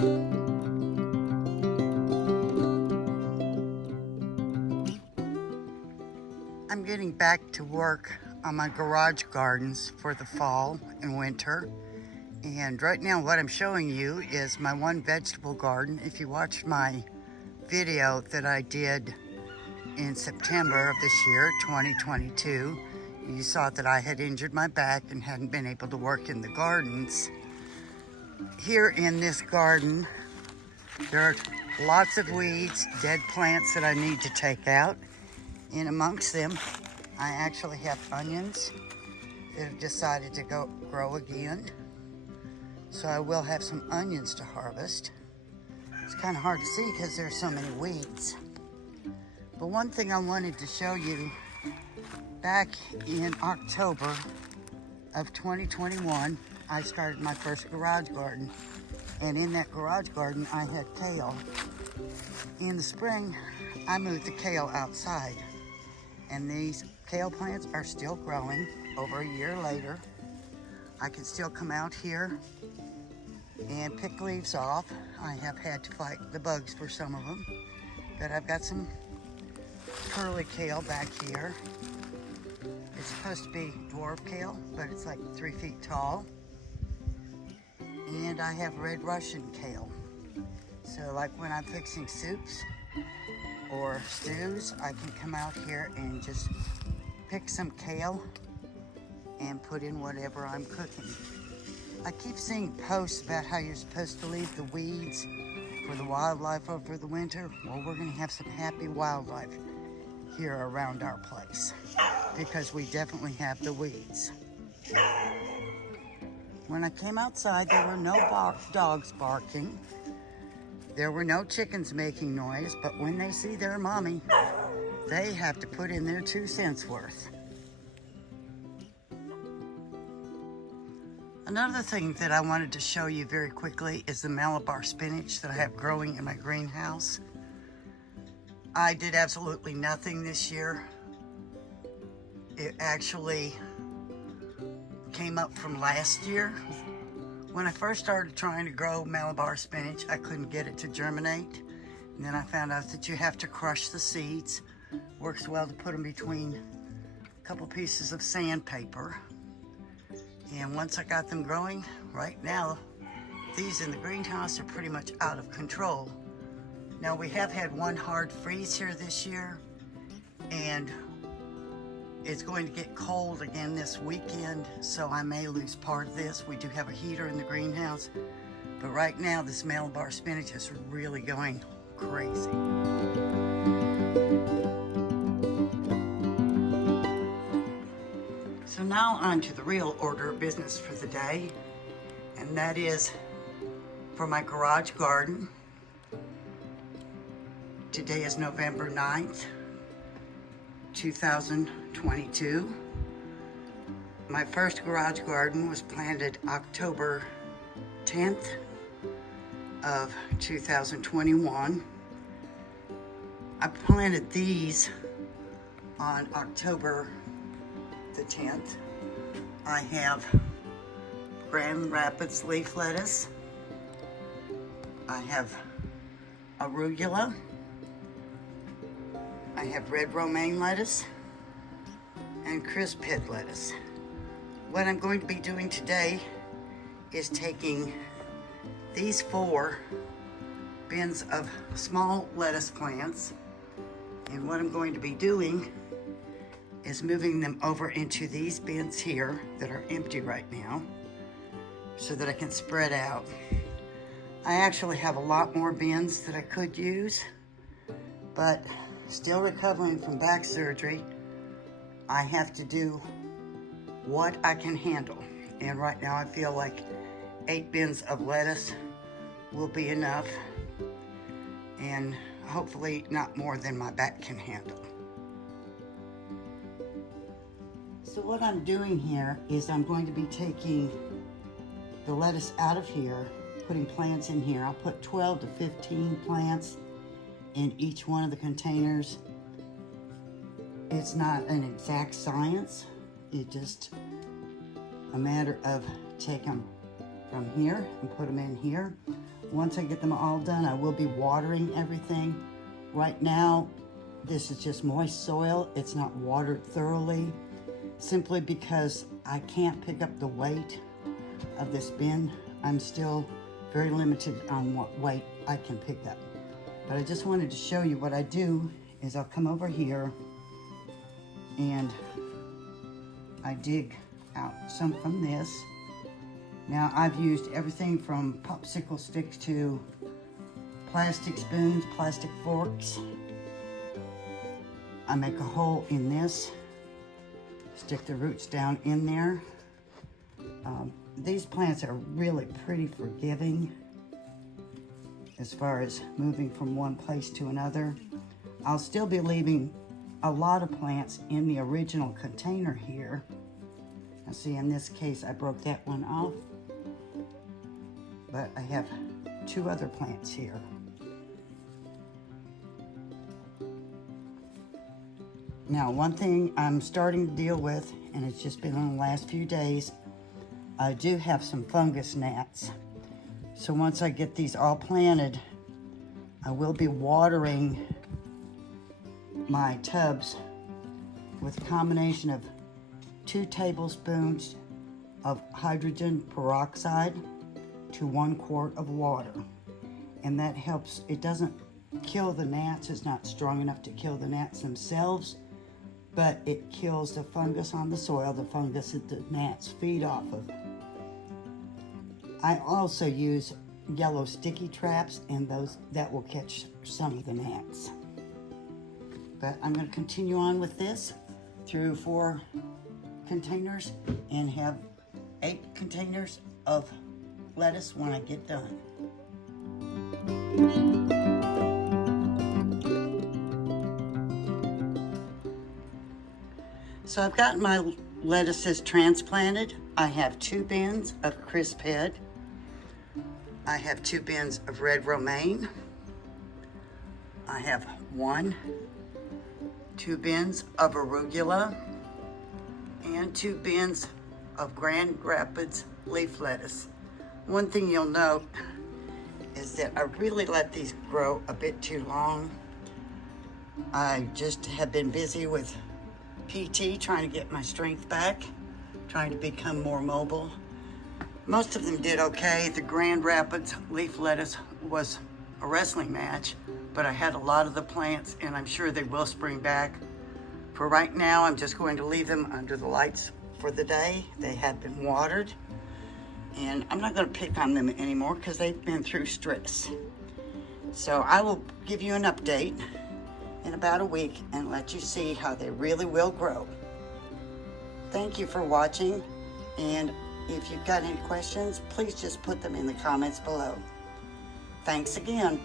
I'm getting back to work on my garage gardens for the fall and winter. And right now what I'm showing you is my one vegetable garden. If you watched my video that I did in September of this year, 2022, you saw that I had injured my back and hadn't been able to work in the gardens. Here in this garden, there are lots of weeds, dead plants that I need to take out. And amongst them, I actually have onions that have decided to grow again. So I will have some onions to harvest. It's kind of hard to see because there's so many weeds. But one thing I wanted to show you, back in October of 2021, I started my first garage garden. And in that garage garden, I had kale. In the spring, I moved the kale outside. And these kale plants are still growing over a year later. I can still come out here and pick leaves off. I have had to fight the bugs for some of them, but I've got some curly kale back here. It's supposed to be dwarf kale, but it's like 3 feet tall. And I have red Russian kale. So like when I'm fixing soups or stews, I can come out here and just pick some kale and put in whatever I'm cooking. I keep seeing posts about how you're supposed to leave the weeds for the wildlife over the winter. Well, we're gonna have some happy wildlife here around our place because we definitely have the weeds. When I came outside, there were no dogs barking. There were no chickens making noise, but when they see their mommy, they have to put in their 2 cents worth. Another thing that I wanted to show you very quickly is the Malabar spinach that I have growing in my greenhouse. I did absolutely nothing this year. It actually came up from last year. When I first started trying to grow Malabar spinach, I couldn't get it to germinate. And then I found out that you have to crush the seeds. Works well to put them between a couple pieces of sandpaper. And once I got them growing, right now, these in the greenhouse are pretty much out of control. Now we have had one hard freeze here this year, and it's going to get cold again this weekend, so I may lose part of this. We do have a heater in the greenhouse, but right now this Malabar spinach is really going crazy. So now on to the real order of business for the day, and that is for my garage garden. Today is November 9th, 2022. My first garage garden was planted October 10th of 2021. I planted these on October the 10th. I have Grand Rapids leaf lettuce. I have arugula. I have red romaine lettuce and crisp head lettuce. What I'm going to be doing today is taking these 4 bins of small lettuce plants, and what I'm going to be doing is moving them over into these bins here that are empty right now so that I can spread out. I actually have a lot more bins that I could use, but still recovering from back surgery, I have to do what I can handle. And right now I feel like 8 bins of lettuce will be enough, and hopefully not more than my back can handle. So what I'm doing here is I'm going to be taking the lettuce out of here, putting plants in here. I'll put 12 to 15 plants in each one of the containers. It's not an exact science. It's just a matter of take them from here and put them in here. once I get them all done, I will be watering everything. Right now, this is just moist soil. It's not watered thoroughly, simply because I can't pick up the weight of this bin. I'm still very limited on what weight I can pick up. But I just wanted to show you what I do is I'll come over here and I dig out some from this. Now I've used everything from popsicle sticks to plastic spoons, plastic forks. I make a hole in this, stick the roots down in there. These plants are really pretty forgiving as far as moving from one place to another. I'll still be leaving a lot of plants in the original container here. Now see, in this case, I broke that one off, but I have 2 other plants here. Now, one thing I'm starting to deal with, and it's just been in the last few days, I do have some fungus gnats. So once I get these all planted, I will be watering my tubs with a combination of 2 tablespoons of hydrogen peroxide to 1 quart of water. And that helps, it doesn't kill the gnats, it's not strong enough to kill the gnats themselves, but it kills the fungus on the soil, the fungus that the gnats feed off of. I also use yellow sticky traps, and those that will catch some of the gnats. But I'm going to continue on with this through 4 containers and have 8 containers of lettuce when I get done. So I've got my lettuces transplanted. I have 2 bins of crisp head. I have 2 bins of red romaine. I have 2 bins of arugula and 2 bins of Grand Rapids leaf lettuce. One thing you'll note is that I really let these grow a bit too long. I just have been busy with PT, trying to get my strength back, trying to become more mobile. Most of them did okay. The Grand Rapids leaf lettuce was a wrestling match, but I had a lot of the plants and I'm sure they will spring back. For right now, I'm just going to leave them under the lights for the day. They have been watered, and I'm not going to pick on them anymore because they've been through stress. So I will give you an update in about a week and let you see how they really will grow. Thank you for watching, and if you've got any questions, please just put them in the comments below. Thanks again.